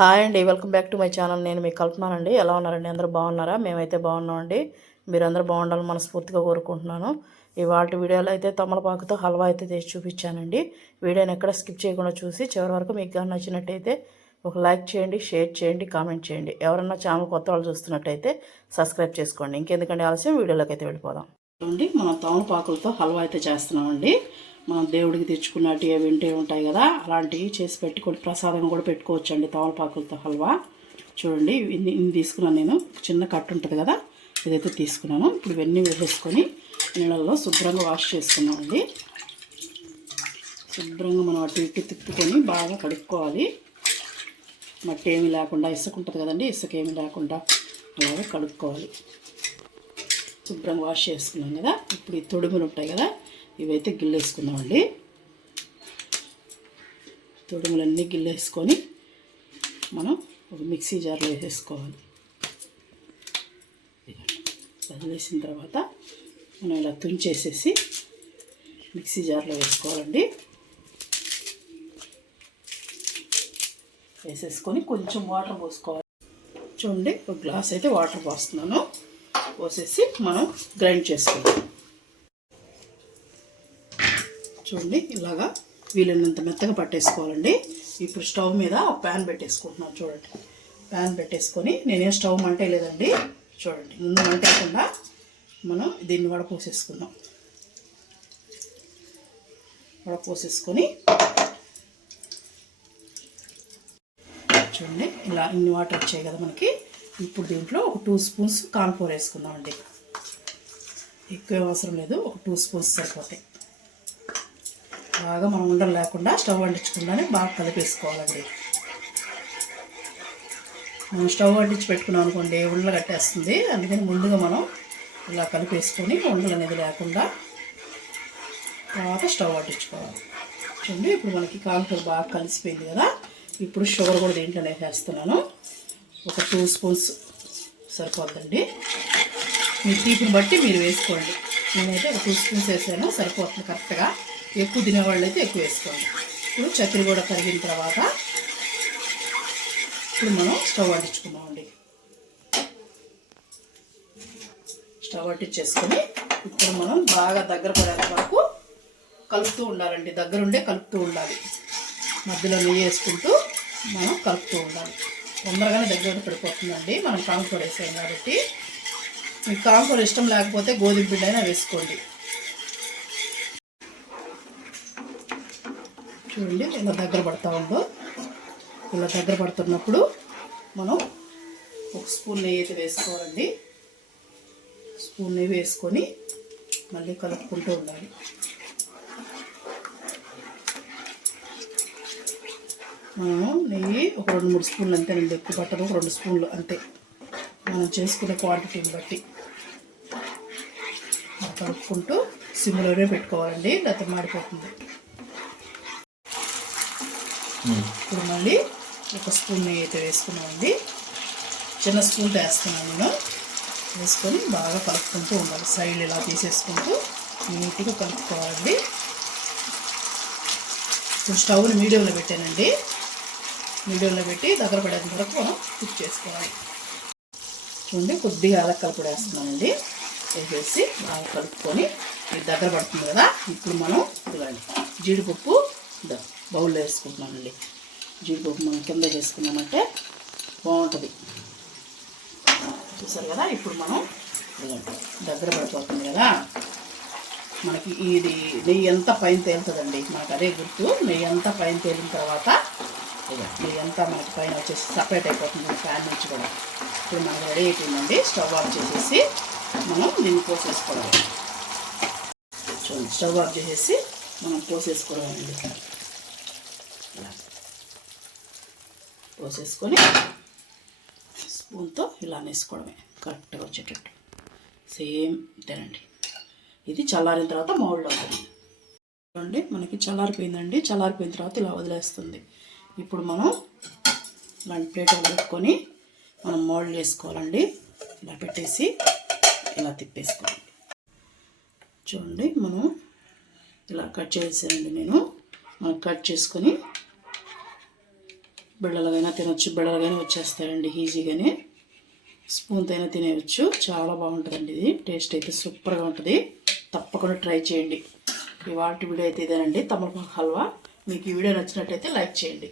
Hi అండి, welcome back to my channel. నేను మీకు కల్పనానండి. ఎలా ఉన్నారండి? అందరూ బాగున్నారా? మేమైతే బాగున్నామండి. మీరందరూ బాగుండాలని మనస్ఫూర్తిగా కోరుకుంటున్నాను. ఇవాళ వీడియోలో అయితే తమలపాకుతో హల్వా అయితే చేసి చూపించానండి. వీడియోని ఎక్కడ స్కిప్ చేయకుండా చూసి చివరి వరకు మీకు కానీ నచ్చినట్టయితే ఒక లైక్ చేయండి, షేర్ చేయండి, కామెంట్ చేయండి. ఎవరన్నా ఛానల్ కొత్త వాళ్ళు చూస్తున్నట్టయితే సబ్స్క్రైబ్ చేసుకోండి. ఇంకెందుకంటే ఆలస్యం వీడియోలోకి అయితే వెళ్ళిపోదాం. చూడండి, మనం తమలపాకులతో హల్వా అయితే చేస్తున్నామండి. మనం దేవుడికి తెచ్చుకున్నట్టు అవి వింటే ఉంటాయి కదా, అలాంటివి చేసి పెట్టుకొని ప్రసాదం కూడా పెట్టుకోవచ్చు అండి తమలపాకులతో హల్వా. చూడండి, ఇన్ని తీసుకున్నాను నేను. చిన్న కట్టు ఉంటుంది కదా, ఇదైతే తీసుకున్నాను. ఇప్పుడు ఇవన్నీ వేసేసుకొని నీళ్ళల్లో శుభ్రంగా వాష్ చేసుకున్నామండి. శుభ్రంగా మనం అటు ఇటు తిప్పుకొని బాగా కడుక్కోవాలి. మట్టి ఏమీ లేకుండా, ఇసుక ఉంటుంది కదండి, ఇసుక ఏమీ లేకుండా అలాగే కడుక్కోవాలి. శుభ్రంగా వాష్ చేసుకున్నాం కదా. ఇప్పుడు ఈ తొడుములు ఉంటాయి కదా, ఇవైతే గిల్లేసుకుందామండి. తొడుములన్నీ గిల్లేసుకొని మనం ఒక మిక్సీ జార్లో వేసేసుకోవాలి. వదిలేసిన తర్వాత మనం ఇలా తుంచేసేసి మిక్సీ జార్లో వేసుకోవాలండి. వేసేసుకొని కొంచెం వాటర్ పోసుకోవాలి. చూడండి, ఒక గ్లాస్ అయితే వాటర్ పోస్తున్నాను. పోసేసి మనం గ్రైండ్ చేసుకోవాలి. చూడండి, ఇలాగా వీలైనంత మెత్తగా పట్టేసుకోవాలండి. ఇప్పుడు స్టవ్ మీద ఒక ప్యాన్ పెట్టేసుకుంటున్నాను. చూడండి, ప్యాన్ పెట్టేసుకొని, నేనేం స్టవ్ మంటే లేదండి. చూడండి, ముందు మంటేయకుండా మనం దీన్ని వడపోసేసుకుందాం. వడపోసేసుకొని చూడండి, ఇలా ఇన్ని వాటర్ వచ్చాయి కదా మనకి. ఇప్పుడు దీంట్లో ఒక 2 స్పూన్స్ కార్న్ఫ్లోర్ వేసుకుందామండి. ఎక్కువ అవసరం లేదు, ఒక 2 స్పూన్స్ సరిపోతాయి. బాగా మనం ఉండలు లేకుండా స్టవ్ అంటించకుండానే బాగా కలిపేసుకోవాలండి. మనం స్టవ్ అంటించి పెట్టుకున్నాం అనుకోండి, ఉండలు కట్టేస్తుంది. అందుకని ముందుగా మనం ఇలా కలిపేసుకొని ఉండలు అనేది లేకుండా తర్వాత స్టవ్ అంటించుకోవాలి. చూడండి, ఇప్పుడు మనకి కార్న్ఫ్లోర్ బాగా కలిసిపోయింది కదా. ఇప్పుడు షుగర్ కూడా దీంట్లోనే వేస్తున్నాను. ఒక 2 స్పూన్స్ సరిపోతుందండి. మీ తీపిని బట్టి మీరు వేసుకోండి. నేనైతే ఒక 2 స్పూన్స్ వేసాను, సరిపోతుంది కరెక్ట్గా. ఎక్కువ తినేవాళ్ళు అయితే ఎక్కువ వేసుకోండి. ఇప్పుడు చక్కెర కూడా కరిగిన తర్వాత ఇప్పుడు మనం స్టవ్ అంటించుకుందామండి. స్టవ్ అంటించేసుకొని ఇప్పుడు మనం బాగా దగ్గర పడేంత వరకు కలుపుతూ ఉండాలండి. దగ్గరుండే కలుపుతూ ఉండాలి. మధ్యలో నెయ్యి వేసుకుంటూ మనం కలుపుతూ ఉండాలి. తొందరగానే దగ్గర పడిపోతుందండి, మనం కార్న్ఫ్లోర్ వేసాం కాబట్టి. మీకు కార్న్ఫ్లోర్ ఇష్టం లేకపోతే గోధుమ పిండి అయినా వేసుకోండి. చూడండి, ఇలా దగ్గర పడతా ఉందో. ఇలా దగ్గర పడుతున్నప్పుడు మనం ఒక స్పూన్ నెయ్యి అయితే వేసుకోవాలండి. స్పూన్ నెయ్యి వేసుకొని మళ్ళీ కలుపుకుంటూ ఉండాలి. నెయ్యి ఒక 2-3 స్పూన్లు అంతేనండి, ఎక్కువ పట్టదు. 2 స్పూన్లు అంతే, మనం చేసుకునే క్వాంటిటీని బట్టి కలుపుకుంటూ సిమ్లోనే పెట్టుకోవాలండి, లేకపోతే మాడిపోతుంది. ఇప్పుడు మళ్ళీ ఒక స్పూన్ నెయ్యి అయితే వేసుకున్నామండి. చిన్న స్పూన్ వేస్తున్నాను నేను. వేసుకొని బాగా కలుపుకుంటూ ఉండాలి. సైడ్ ఇలా తీసేసుకుంటూ నీట్గా కలుపుకోవాలండి. ఇప్పుడు స్టవ్ని మీడియంలో పెట్టానండి. మీడియంలో పెట్టి దగ్గర పడేంత వరకు మనం కుక్ చేసుకోవాలి. చూడండి, కొద్దిగా యాలక్కలు కూడా వేస్తున్నానండి. వేసేసి బాగా కలుపుకొని ఇది దగ్గర పడుతుంది కదా. ఇప్పుడు మనం ఇలాంటి జీడిపప్పు బౌల్లో వేసుకుంటున్నామండి. జీడిపప్పు మనం కింద చేసుకున్నామంటే బాగుంటుంది. చూసారు కదా. ఇప్పుడు మనం దగ్గర పడిపోతుంది కదా మనకి. ఇది నెయ్యి అంతా పైన తేలుతుందండి మనకు, అదే గుర్తు. నెయ్యి అంతా పైన తేలిన తర్వాత నెయ్యి అంతా మనకి పైన వచ్చేసి సపరేట్ అయిపోతుంది ఫ్యాన్ నుంచి కూడా. ఇప్పుడు మనకు రెడీ అయిపోయిందండి. స్టవ్ ఆఫ్ చేసేసి మనం దీన్ని పోసేసుకోవడం. చూడండి, స్టవ్ ఆఫ్ చేసేసి మనం పోసేసుకోవడం అండి. పోసేసుకొని స్పూన్తో ఇలా వేసుకోవడమే, కరెక్ట్గా వచ్చేటట్టు. సేమ్ తినండి. ఇది చల్లారిన తర్వాత మౌల్డ్ అవుతుంది. చూడండి, మనకి చల్లారిపోయిందండి. చల్లారిపోయిన తర్వాత ఇలా వదిలేస్తుంది. ఇప్పుడు మనం ఇలాంటి ప్లేట్ పెట్టుకొని మనం మౌల్డ్ చేసుకోవాలండి. ఇలా పెట్టేసి ఇలా తిప్పేసుకోవాలి. చూడండి, మనం ఇలా కట్ చేసానండి నేను. మనం కట్ చేసుకొని బిళ్ళలుగైనా తినొచ్చు, బిళ్ళలుగైనా వచ్చేస్తాయండి ఈజీగానే. స్పూన్తో అయినా తినేయచ్చు. చాలా బాగుంటుందండి ఇది. టేస్ట్ అయితే సూపర్గా ఉంటుంది. తప్పకుండా ట్రై చేయండి. ఇవాళ వీడియో అయితే ఇదేనండి, తమలపాకు హల్వా. మీకు ఈ వీడియో నచ్చినట్టయితే లైక్ చేయండి.